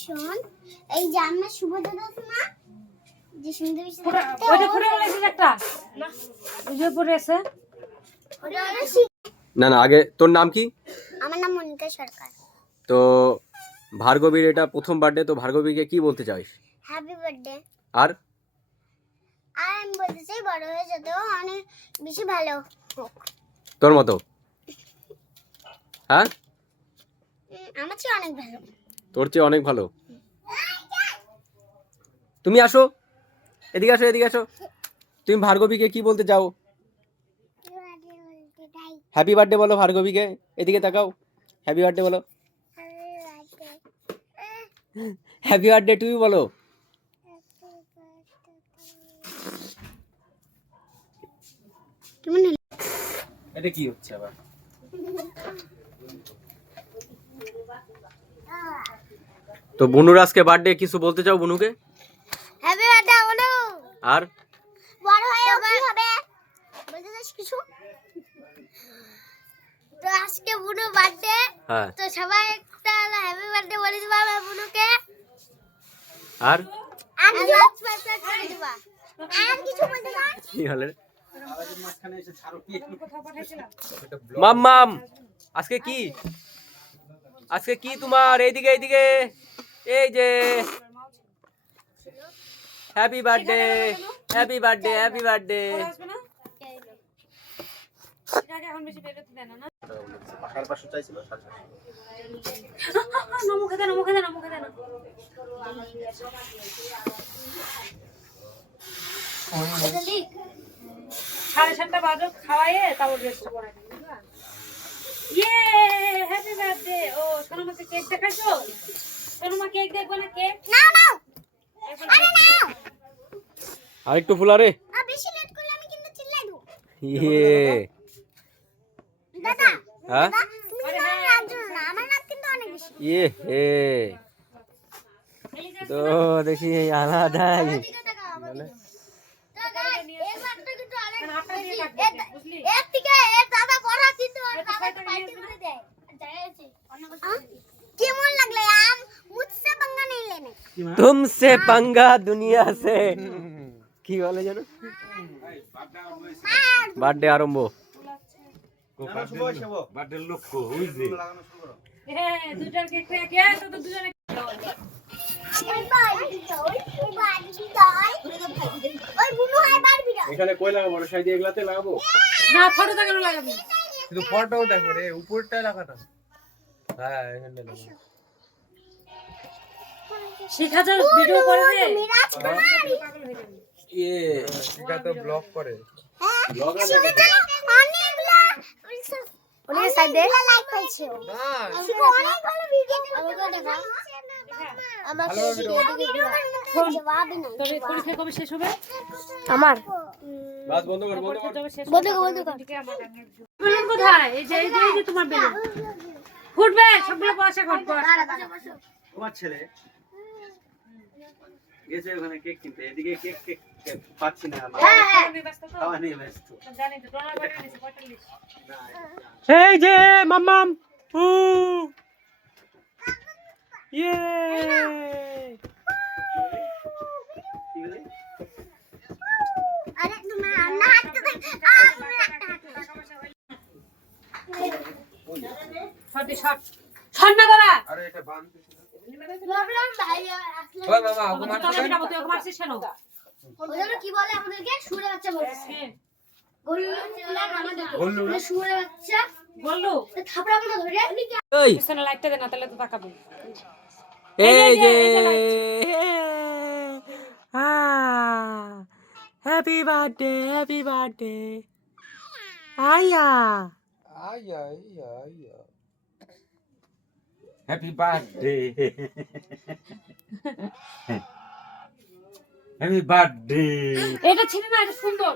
শোন, এই যে আমরা শুভ দাদা না, যে সুন্দর ওইটা পড়ে গেছে একটা না, ওই যে পড়ে আছে। না না, আগে তোর নাম কি? আমার নাম মনিকা সরকার। তো ভার্গবীর এটা প্রথম বার্থডে, তো ভার্গবীকে কি বলতে চাইস? Happy birthday. আর আমি বলতে চাই বড় হয়ে যেতে অনেক বেশি ভালো হোক, তোর মতো। হ্যাঁ, আমার চেয়ে অনেক ভালো। তোর চেয়ে অনেক ভালো। তুমি আসো, এদিকে আসো, এদিকে আসো। তুমি ভার্গবীকে কি বলতে চাও? হ্যাপি বার্থডে বলো ভার্গবীকে। এদিকে তাকাও, হ্যাপি বার্থডে বলো। হ্যাপি বার্থডে টু ইউ বলো। এটা কি হচ্ছে আবার? তো বুনুর আজকে বার্থডে, কিছু বলতে চাও বুনুকে? হ্যাপি বার্থডে বলো। আর বড় হয়ে কি হবে বলতে চাস কিছু? তো আজকে বুনু বার্থডে, হ্যাঁ, তো সবাই একটা হ্যাপি বার্থডে বলে দিবা বুনুকে। আর করে দিবা। আর কিছু বলতে না। কি হলো? মাম্মাম, আজকে কি, আজকে কি তোমার? এইদিকে এইদিকে, এই যে happy birthday, happy birthday, happy birthday. এখন বেশি বের হতে দেয় না। সাড়ে 7টা বাজে খাওয়াইয়ে তারপর রেস্ট করাই। ইয়ে হ্যাপি বার্থডে। ও সোনামাকে কেক দেখাইছো? সোনামা কেক দেখবে না? কেক নাও নাও, আরে নাও। আরেকটু ফুলা রে। বেশি লেট করলে আমি কিন্তু চিল্লাই দেব। ইয়ে দাদা, হ্যাঁ, দাদা তুমি আমার রাত জন্য না, আমার রাত কিন্তু অনেক বেশি। ইয়ে হে, তো দেখি আলাদাই। কেমন লাগলো? আম মুझसे पंगा नहीं लेने। तुमसे पंगा दुनिया से। কি বলে জানো? বার্থডে আরম্ভ। বার্থডে লোক ওই যে হ্যাঁ, দুটার কেক রেখে তো দুজনে এখানে কই লাগাবো? সাইড দিয়ে এগুলাতে লাগাবো না, ফটোটা কেন লাগাবি? কিন্তু ফটো দেখো রে, উপরটা লাগানো। হ্যাঁ, এখানে লাগাবো। শিখা যা ভিডিও করে রে। ইয়ে এটা তো ব্লক করে। ব্লগ আছে অনেক সাইডে লাইক করেছে। না, শিখো অনেক ভালো ভিডিও আমাকে দেখা। আমাকে জবাব নাই। তবে পরীক্ষা কবে শেষ হবে? আমার বাস বন্ধ কর, বন্ধ কর। বন্ধ কর। বেলুন কোথায়? এই যে তোমার বেলুন ফুটবে, সবগুলো পয়সা কর কর। তোমার ছেলে গেছে ওখানে কেক কিনতে, এদিকে কেক কেক পাচ্ছি না আমরা। আমি ব্যস্ত তো খাওয়া নিয়ে ব্যস্ত। জানি তো, ডলার বানিয়ে নিয়েছি 45। এই যে মাম্মাম, উ ইয়ে কি বলে? আরে তুমি না হাঁটতে দেখ। তুমি একটা হাঁটো। শট না বাবা। আরে এটা বাঁধতে ছিল। প্রবলেম ভাই আসলে ওই মামা ওকে তোমার মারছো তবে কেন? না বলতে ওকে মারছিস কেন? ওদের কি বলে আমাদেরকে সুরে বাচ্চা বলছে। গরু আমাদের বললু না? সুরে বাচ্চা বললু থাপড়া বলে ধরে এই পিছনে লাইটটা দে না, তাহলে তো তাকাবো। এই যে হ্যাপি বার্থডে, হ্যাপি বার্থডে। আয়া আয়া আয়া আয়া। Happy birthday, happy birthday. এটা ছিল না, এটা সুন্দর।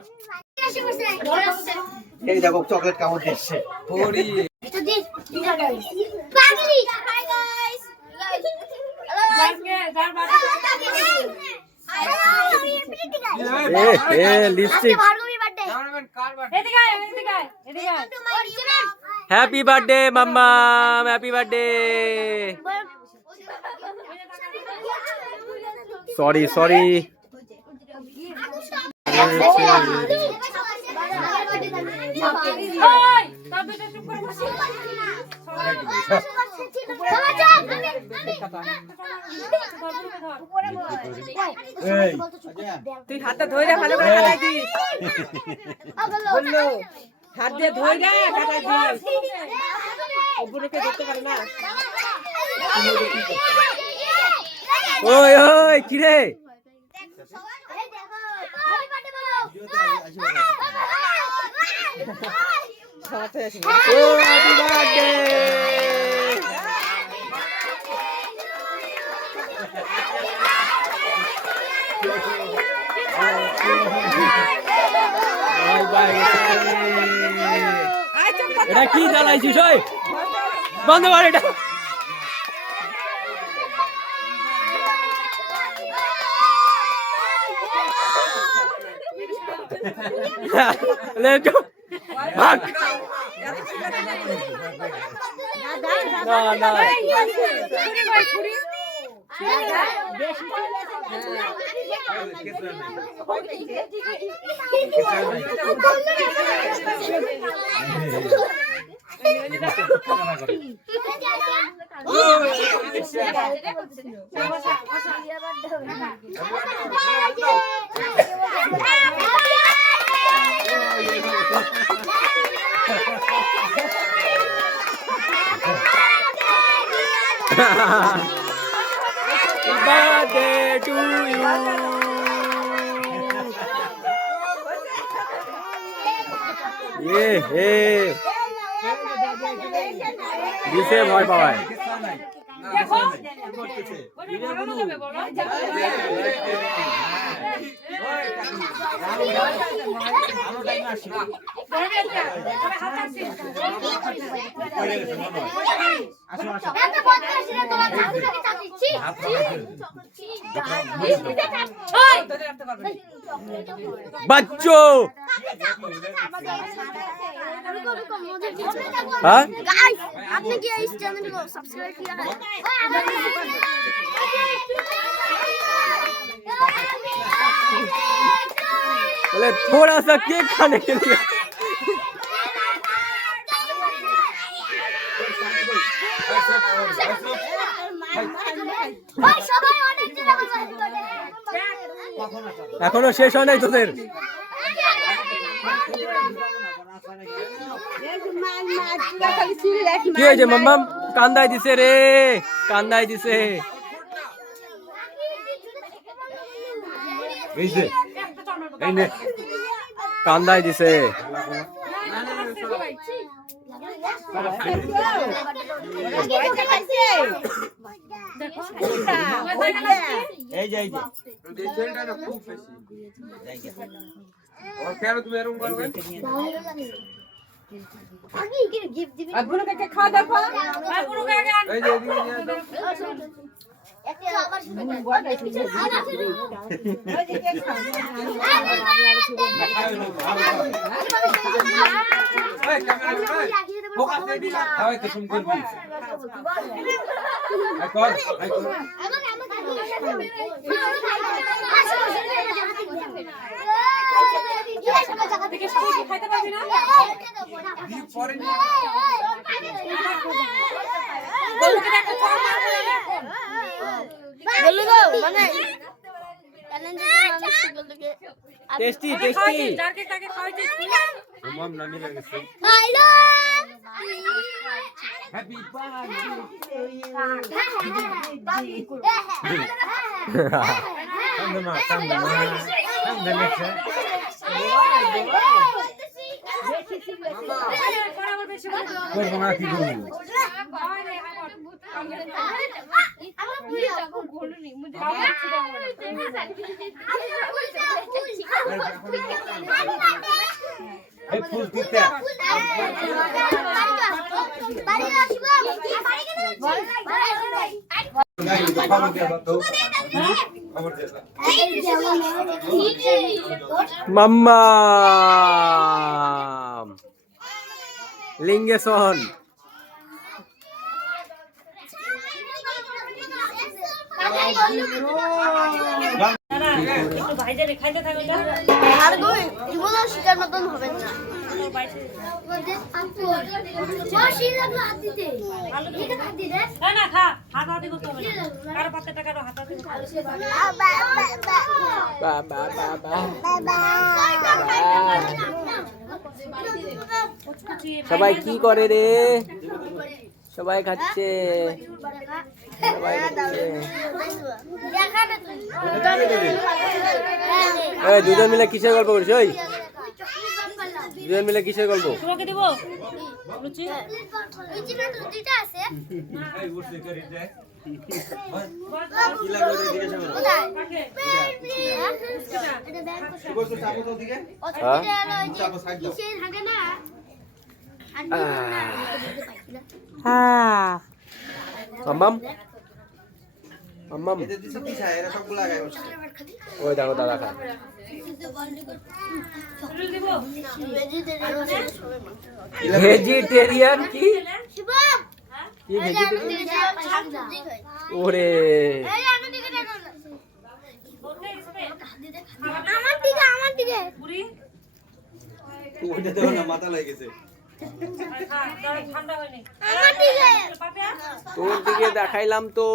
এই দেখো চকলেট কামড় দিচ্ছে। ওরে পাগলি। Hi guys. যার বাবা এ লিপস্টিক। ভার্গবীর বার্থডে। এদিকে আয়, এদিকে আয়, এদিকে আয়। হ্যাপি বার্থডে মাম্মাম, হ্যাপি বার্থডে। Sorry sorry. ওই তোর দুটো চুপ করে বসে তুই হাতটা ধরে ভালো করে কাটাই দিস। বললো হাত দিয়ে ধরে কাটাই দিস। ওগুলোকে দেখতে পারে না। ওই ওই কি রে? ও হ্যাপি বার্থডে। এটা কি জ্বালাইছিস? ওই বন্ধ কর এটা। ভাগ। না না ছুরি ভাই ছুরি birthday to you. দিছে ভয় পাওয়ায়। দেখো বলে ভালো যাবে বলো बच्चों हाँ गाइस आपने क्या इस चैनल को सब्सक्राइब किया है? बोले थोड़ा सा केक खाने के लिए भाई সবাই অনেক জোরে বলে এখনো শেষ হয় নাই তোদের। কি হয়েছে মাম্মাম? কান্দাই দিছে রে, কান্দাই দিছে। কান্দাই দিছে। এই যে ডিজাইনটা খুব বেশি। और क्या तुम एरम करोगे? আগে কি গিফট দিবি? আগুনকে খাওয়া দাও। বাবুকে আগে আন এই যে এদিকে নিয়ে আসো। একটা আবার শুরু কর। এই ক্যামেরা ফোকাস দে দিলা। তাই তো তুমি করবি। আই কর আই কর। খাইতে পারবি না পরে নিয়ে বলুকে একটা চড় মারবো বলু গো মানে চ্যালেঞ্জের মানুষ বলুকে টেস্টি টেস্টি। যারকে তাকে খাওয়াইছিস মাম না মিলে গেছে। হ্যালো হ্যাপি বার্থডে কান্দনা কান্দনা কান্দনা বরাবর বেশি বল করব না কি করব এই ফুল দিতে বাড়ি আসবো বাড়ি কেন খবর দে তো খবর দে মাম্মাম লিঙ্গেশন। একটু ভাইজা খাইতে থাকবে না আর গো জীবন শিকার মতন হবে না। না খা হাতাহাতি করতে হবে না কারো পাতে টাকা হাতাহাতি করতে হবে বা বা বা বা। সবাই কি করে রে? সবাই খাচ্ছে, সবাই খাচ্ছে। এই দুজন মিলে কিসের গল্প করিস? ওই দুজন মিলে কিসের গল্প? তোমাকে দিব লুচি মাম্মাম মাম্মাম ওই দেখো দাদা খা। দিব ভেজিটেরিয়ান কি? কি ভেজিটেরিয়ান? ওরে পুরি ওইটা দেবো না, মাথা লেগেছে। খা ঠান্ডা হয়নি পাপিয়া তোর দিকে দেখাইলাম তো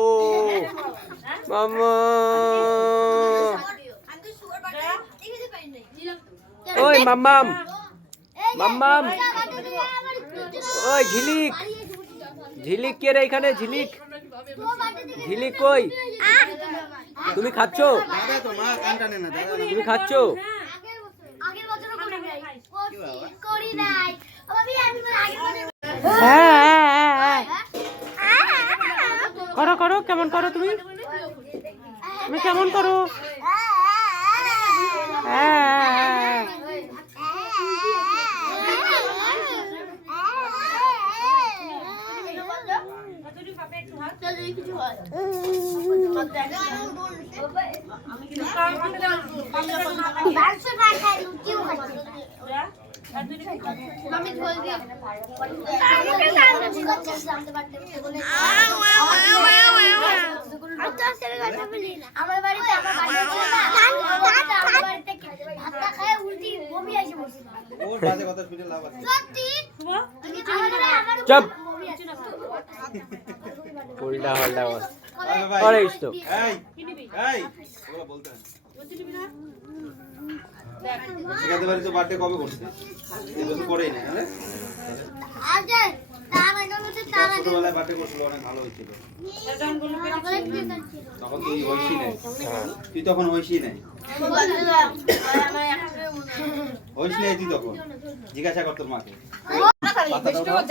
মামা। ওই মাম্মাম মাম্মাম, ওই ঝিলিক ঝিলিক কে রে এখানে? ঝিলিক ঝিলিক কই? তুমি খাচ্ছ? তুমি খাচ্ছ? করো করো, কেমন করো তুমি? তুমি কেমন করো? আমার বাড়িতে ভাতটা খায় উল্টি বমি আসে বসে ওর বাজে কথা শুনে লাভ আছে। সত্যি চুপ, উল্টা পাল্টা বল। আরে ইsto এই এই ওগুলো বলতে হয়। শিখাতে পারি তো বার্থডে কবে করছে? এই বছর করেই না, হ্যাঁ? আজে তার আগে মধ্যে তার আগে ছোটবেলায় বার্থডে করছিল, অনেক ভালো হয়েছিল। তখন তুই হইসি নাই। তুই তখন হইসি নাই। হইস নাই তুই তখন। জিজ্ঞাসা কর তোর মাকে।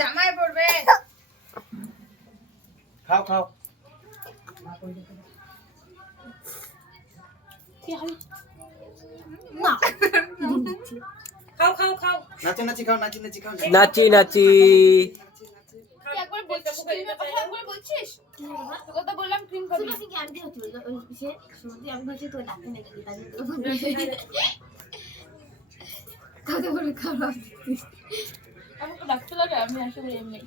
জামাই পড়বে। খাও খাও। খাও খাও খাও নাচি নাচি খাও, নাচি নাচি খাও। নাচি নাচি। একবার বলছিস একবার বলছিস কথা বললাম ক্রিম খাবি কি আনতে হতো সে সত্যি আমি বলছি তো ডাকতে নাকি কত বড় খারাপ আমাকে ডাকতে লাগে আমি আসলে এমনি